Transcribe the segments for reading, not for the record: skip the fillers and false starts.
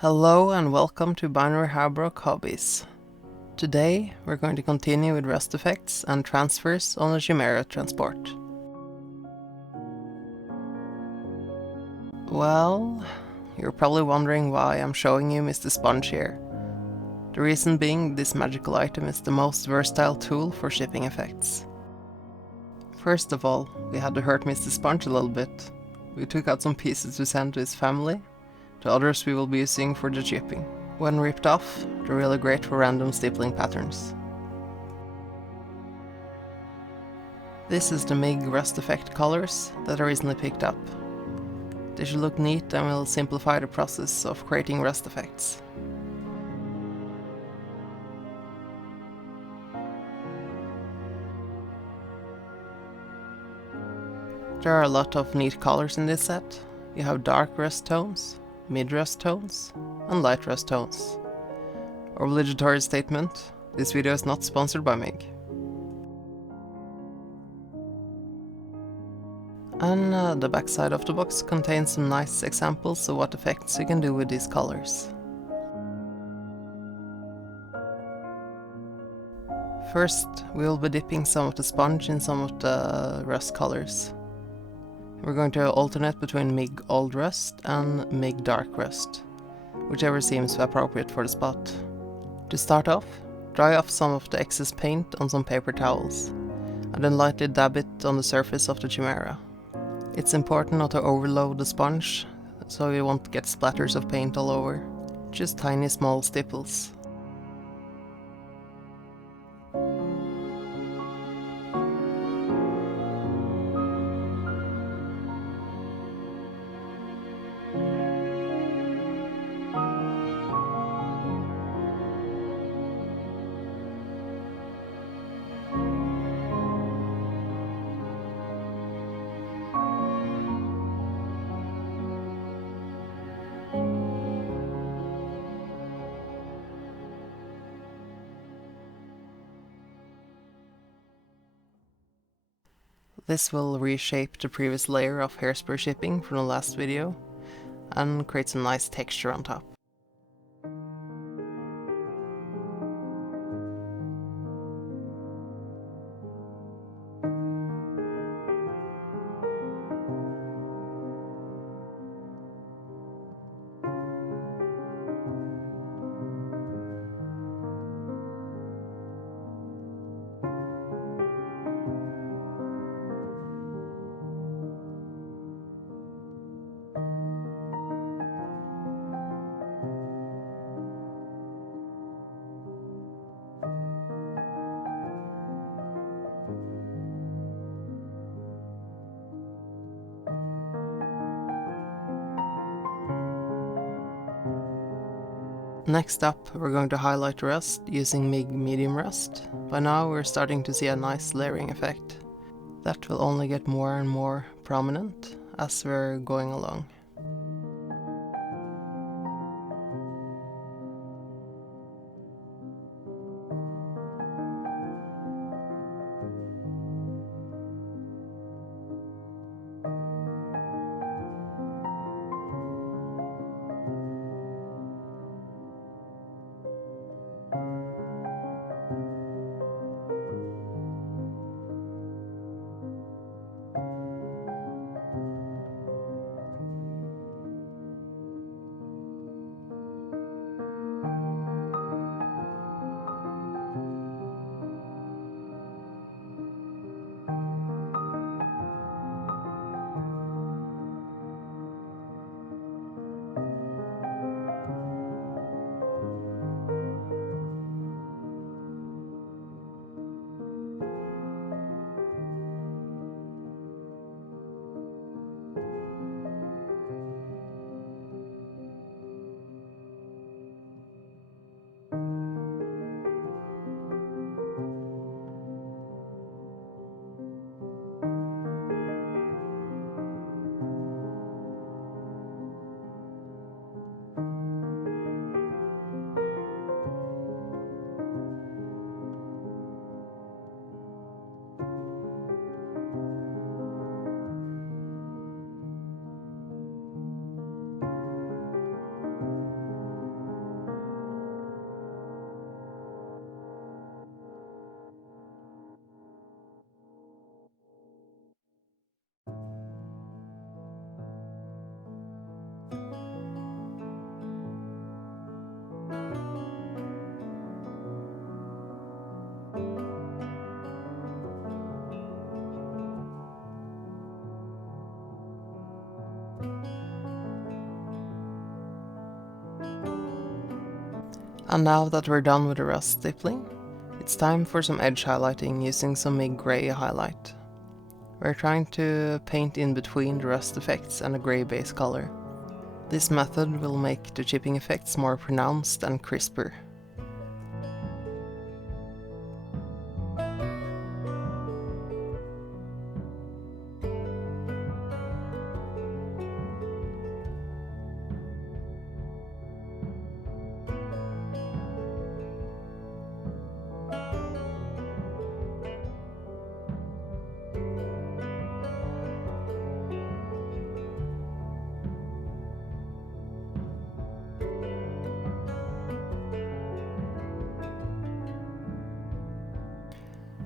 Hello and welcome to Binary Habrok Hobbies. Today we're going to continue with rust effects and transfers on the Chimera transport. Well, you're probably wondering why I'm showing you Mr. Sponge here. The reason being this magical item is the most versatile tool for shipping effects. First of all, we had to hurt Mr. Sponge a little bit. We took out some pieces to send to his family. The others we will be using for the shipping. When ripped off, they're really great for random stippling patterns. This is the MIG rust effect colors that I recently picked up. They should look neat and will simplify the process of creating rust effects. There are a lot of neat colors in this set. You have dark rust tones, mid rust tones, and light rust tones. Obligatory statement, this video is not sponsored by MIG. And the backside of the box contains some nice examples of what effects you can do with these colors. First, we will be dipping some of the sponge in some of the rust colors. We're going to alternate between MIG Old Rust and MIG Dark Rust, whichever seems appropriate for the spot. To start off, dry off some of the excess paint on some paper towels, and then lightly dab it on the surface of the Chimera. It's important not to overload the sponge, so you won't get splatters of paint all over, just tiny small stipples. This will reshape the previous layer of hairspray shipping from the last video, and create some nice texture on top. Next up, we're going to highlight rust using MIG Medium Rust. By now we're starting to see a nice layering effect. That will only get more and more prominent as we're going along. And now that we're done with the rust stippling, it's time for some edge highlighting using some MIG Grey highlight. We're trying to paint in between the rust effects and a grey base color. This method will make the chipping effects more pronounced and crisper.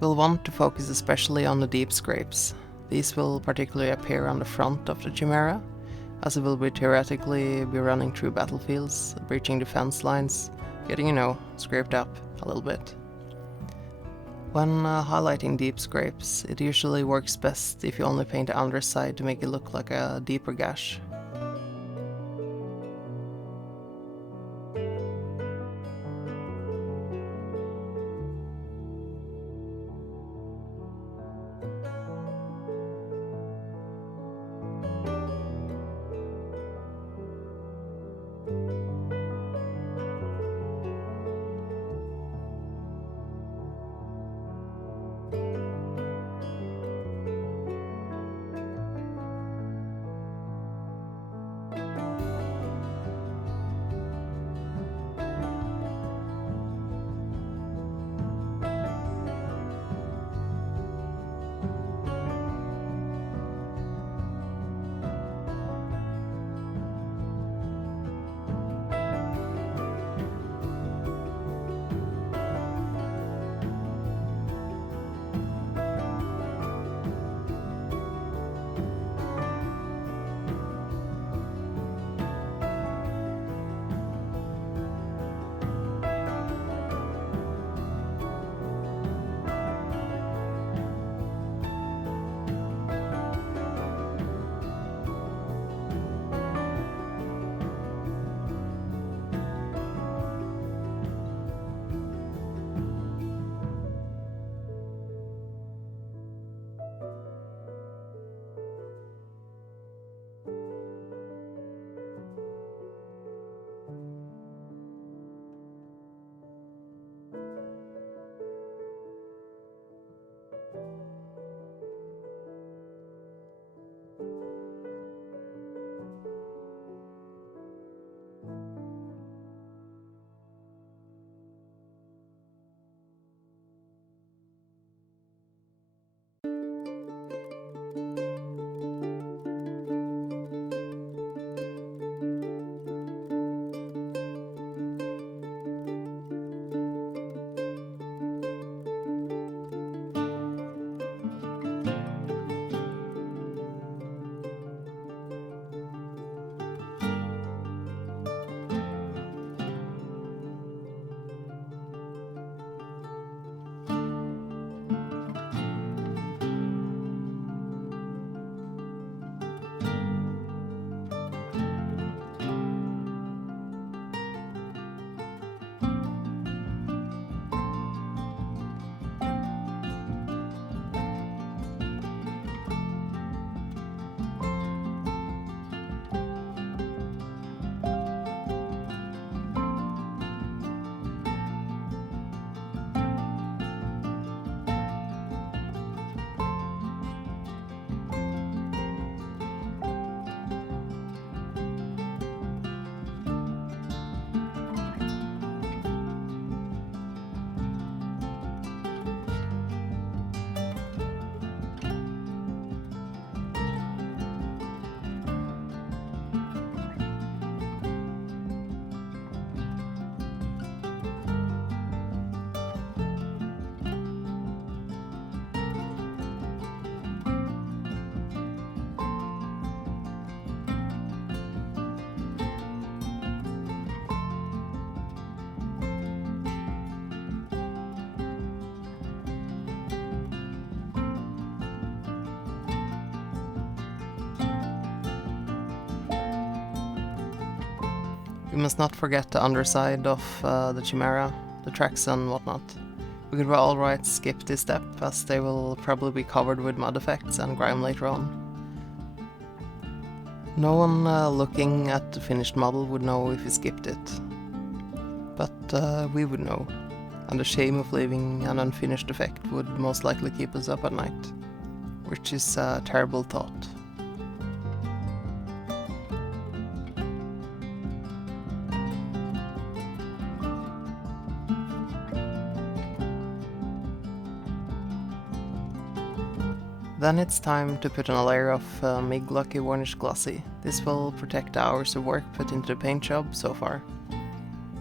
We'll want to focus especially on the deep scrapes. These will particularly appear on the front of the Chimera, as it will theoretically be running through battlefields, breaching defense lines, getting, scraped up a little bit. When highlighting deep scrapes, it usually works best if you only paint the underside to make it look like a deeper gash. We must not forget the underside of the Chimera, the tracks and whatnot. We could alright skip this step, as they will probably be covered with mud effects and grime later on. No one looking at the finished model would know if we skipped it. But we would know, and the shame of leaving an unfinished effect would most likely keep us up at night, which is a terrible thought. Then it's time to put on a layer of MIG Lucky Varnish Glossy. This will protect the hours of work put into the paint job so far.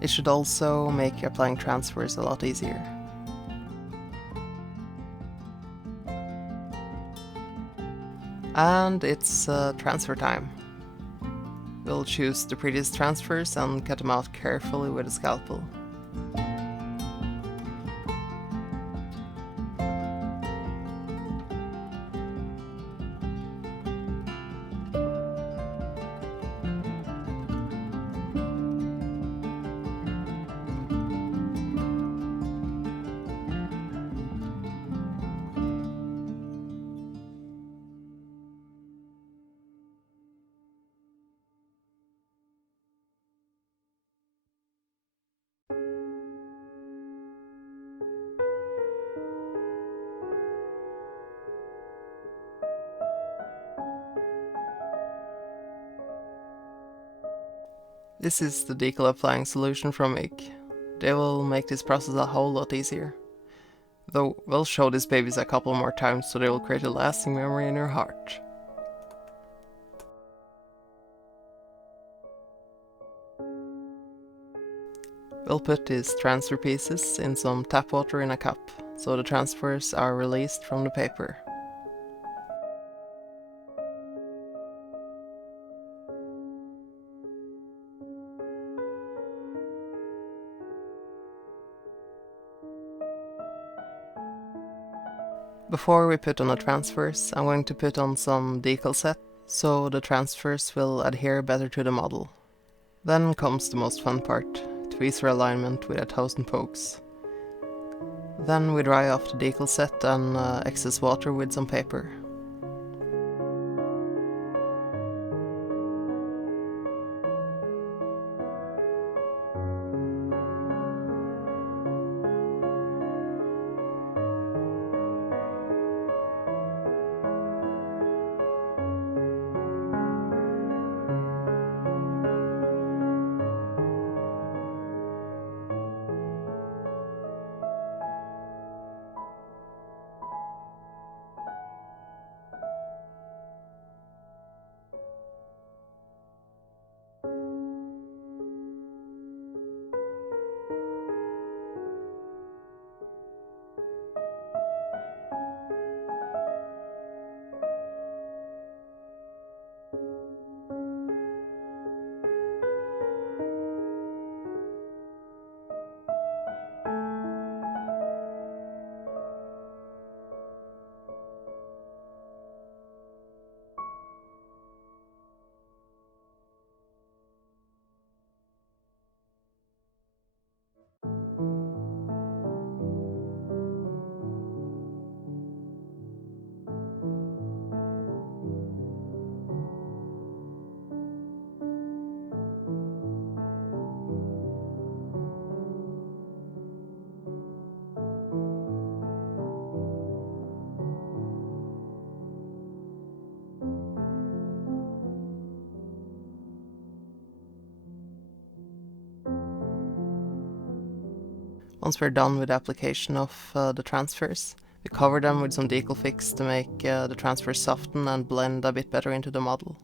It should also make applying transfers a lot easier. And it's transfer time. We'll choose the prettiest transfers and cut them out carefully with a scalpel. This is the decal applying solution from MIG. They will make this process a whole lot easier. Though we'll show these babies a couple more times so they will create a lasting memory in your heart. We'll put these transfer pieces in some tap water in a cup, so the transfers are released from the paper. Before we put on the transfers, I'm going to put on some decal set, so the transfers will adhere better to the model. Then comes the most fun part, tweezer alignment with 1,000 pokes. Then we dry off the decal set and excess water with some paper. Once we're done with the application of the transfers, we cover them with some decal fix to make the transfers soften and blend a bit better into the model.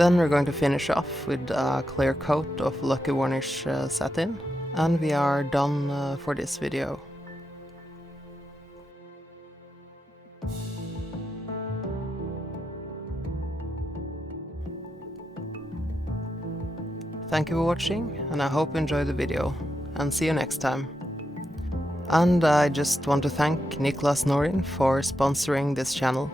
Then we're going to finish off with a clear coat of Lucky Varnish satin, and we are done for this video. Thank you for watching, and I hope you enjoyed the video, and see you next time. And I just want to thank Niklas Norin for sponsoring this channel.